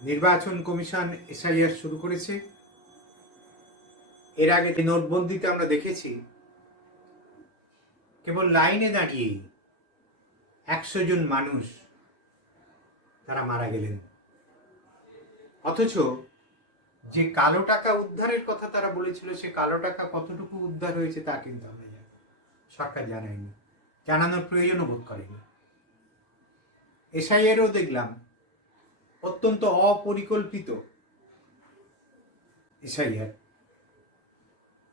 নির্বাচন commission SIR শুরু করেছে। এর আগে নোটবন্দিতে আমরা দেখেছি কেবল লাইনে দাঁড়িয়ে 100 জন মানুষ তারা মারা গেলেন, অথচ যে কালো টাকা উদ্ধারের কথা তারা বলেছিল সে কালো টাকা কতটুকু উদ্ধার হয়েছে তা কিন্তু আমরা সরকার জানায়নি, জানানোর প্রয়োজনও বোধ করেনি। এসআইআরও দেখলাম অত্যন্ত অপরিকল্পিত এসআইআর,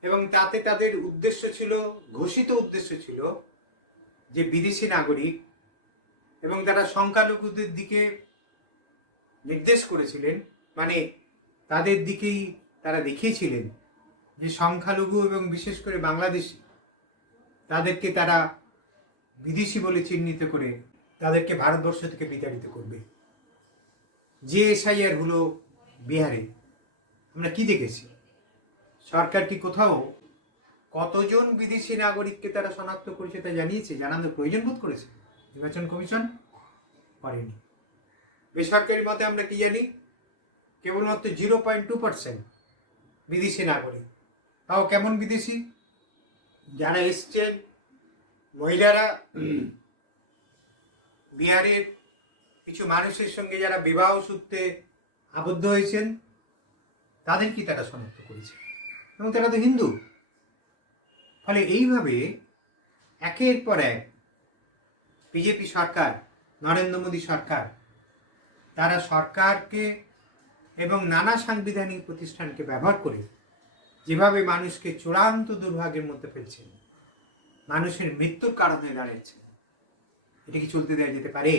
এবং তাতে তাদের উদ্দেশ্য ছিল, ঘোষিত উদ্দেশ্য ছিল যে বিদেশি নাগরিক এবং তারা সংখ্যালঘুদের দিকে নির্দেশ করেছিলেন, মানে তাদের দিকেই তারা দেখিয়েছিলেন যে সংখ্যালঘু এবং বিশেষ করে বাংলাদেশি তাদেরকে তারা বিদেশি বলে চিহ্নিত করে তাদেরকে ভারতবর্ষ থেকে বিতাড়িত করবে। যে এসআইআর হলো বিহারে, আমরা কি দেখেছি? সরকার কি কোথাও কতজন বিদেশি নাগরিককে তারা শনাক্ত করেছে তা জানিয়েছে, জানানোর প্রয়োজন বোধ করেছে? নির্বাচন কমিশন করেনি। বেসরকারি মতে আমরা কি জানি? কেবলমাত্র 0.2% বিদেশি নাগরিক। তাও কেমন বিদেশি? যারা এসছেন মহিলারা, বিহারের কিছু মানুষের সঙ্গে যারা বিবাহ সূত্রে আবদ্ধ হয়েছেন তাদের কি তারা শনাক্ত করেছে, এবং তারা তো হিন্দু। ফলে এইভাবে একের পর এক বিজেপি সরকার, নরেন্দ্র মোদী সরকার, তারা সরকারকে এবং নানা সাংবিধানিক প্রতিষ্ঠানকে ব্যবহার করে যেভাবে মানুষকে চূড়ান্ত দুর্ভাগ্যের মধ্যে ফেলছেন, মানুষের মৃত্যুর কারণ হয়ে দাঁড়িয়েছে, এটা কি চলতে দেওয়া যেতে পারে?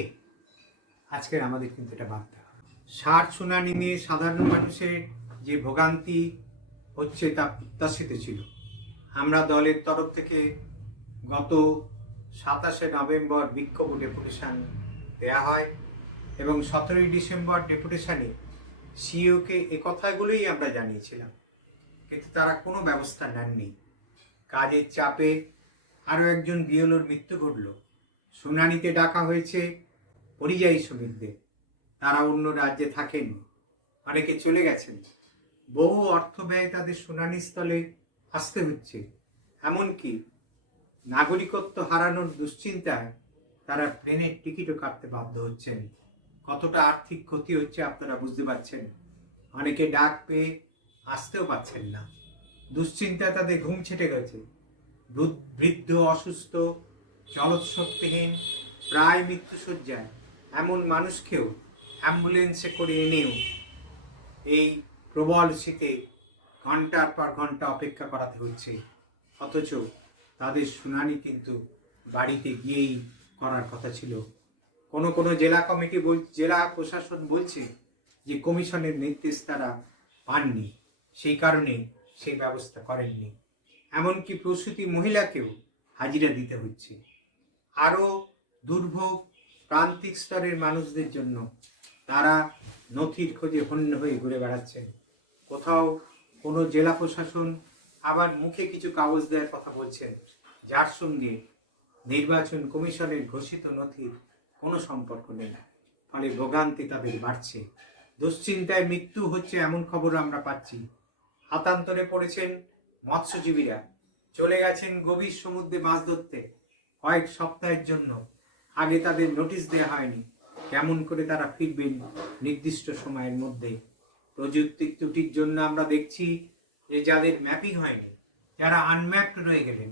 আজকের আমাদের কিন্তু এটা ভাবতে হবে। ষাট শুনানি নিয়ে সাধারণ মানুষের যে ভোগান্তি হচ্ছে তা প্রত্যাশিত ছিল। আমরা দলের তরফ থেকে গত 27শে নভেম্বর বিক্ষোভ ডেপুটেশন দেওয়া হয়, এবং 17ই ডিসেম্বর ডেপুটেশনে সিইওকে এ কথাগুলোই আমরা জানিয়েছিলাম, কিন্তু তারা কোনো ব্যবস্থা নেননি। কাজের চাপে আরও একজন বিএলওর মৃত্যু ঘটল। শুনানিতে ডাকা হয়েছে পরিযায়ী শ্রমিকদের, তারা অন্য রাজ্যে থাকেন, অনেকে চলে গেছেন, বহু অর্থ ব্যয় তাদের শুনানি স্থলে আসতে হচ্ছে, এমনকি নাগরিকত্ব হারানোর দুশ্চিন্তায় তারা প্লেনের টিকিটও কাটতে বাধ্য হচ্ছেন। কতটা আর্থিক ক্ষতি হচ্ছে আপনারা বুঝতে পারছেন। অনেকে ডাক পেয়ে আসতেও পাচ্ছেন না, দুশ্চিন্তায় তাদের ঘুম ছেটে গেছে। বৃদ্ধ, অসুস্থ, চলৎশক্তিহীন, প্রায় মৃত্যুশয্যায় এমন মানুষকেও অ্যাম্বুলেন্সে করে এনেও এই প্রবল শীতে ঘন্টার পর ঘন্টা অপেক্ষা করাতে হচ্ছে, অথচ তাদের শুনানি কিন্তু বাড়িতে গিয়েই করার কথা ছিল। কোনো জেলা কমিটি জেলা প্রশাসন বলছে যে কমিশনের নির্দেশ তারা পাননি, সেই কারণে সেই ব্যবস্থা করেননি। এমনকি প্রসূতি মহিলাকেও হাজিরা দিতে হচ্ছে। আরও দুর্ভোগ প্রান্তিক স্তরের মানুষদের জন্য, তারা নথির খোঁজে হন্য হয়ে ঘুরে বেড়াচ্ছেন। কোথাও কোনো জেলা প্রশাসন আবার মুখে কিছু কাগজ দেওয়ার কথা বলছেন, যার সঙ্গে নির্বাচন কমিশনের ঘোষিত নথির কোনো সম্পর্ক নেই। ফলে ভোগান্তি তাদের বাড়ছে, দুশ্চিন্তায় মৃত্যু হচ্ছে এমন খবর আমরা পাচ্ছি। হাতান্তরে পড়েছেন মৎস্যজীবীরা, চলে গেছেন গভীর সমুদ্রে মাছ ধরতে কয়েক সপ্তাহের জন্য। আগে তাদের নোটিশ দেওয়া হয়নি, কেমন করে তারা ফিরবেন নির্দিষ্ট সময়ের মধ্যে। প্রযুক্তির ত্রুটির জন্য আমরা দেখছি যে যাদের ম্যাপিং হয়নি, যারা আনম্যাপড রয়ে গেলেন,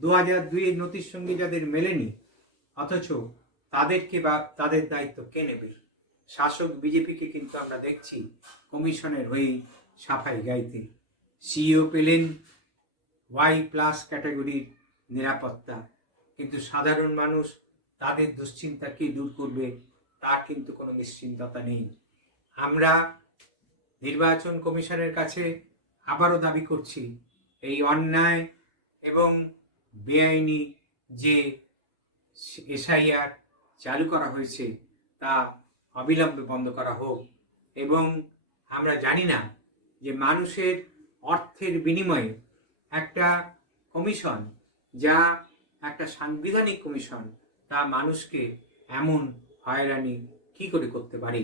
2002-এর নথির সঙ্গে যাদের মেলেনি, অথচ তাদেরকে বা তাদের দায়িত্ব কে নেবে? শাসক বিজেপিকে কিন্তু আমরা দেখছি কমিশনের হয়েই সাফাই গাইতে। সিইও পেলেন Y+ ক্যাটাগরির নিরাপত্তা, কিন্তু সাধারণ মানুষ তাদের দুশ্চিন্তা কি দূর করবে তার কিন্তু কোনো নিশ্চিন্ততা নেই। আমরা নির্বাচন কমিশনের কাছে আবারও দাবি করছি, এই অন্যায় এবং বেআইনি যে এসআইআর চালু করা হয়েছে তা অবিলম্বে বন্ধ করা হোক। এবং আমরা জানি না যে মানুষের অর্থের বিনিময়ে একটা কমিশন, যা একটা সাংবিধানিক কমিশন, তা মানুষকে এমন হয়রানি কি করে করতে পারে।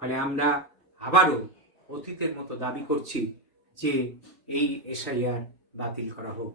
ফলে আমরা আবারও অতীতের মতো দাবি করছি যে এই এসআইআর বাতিল করা হোক।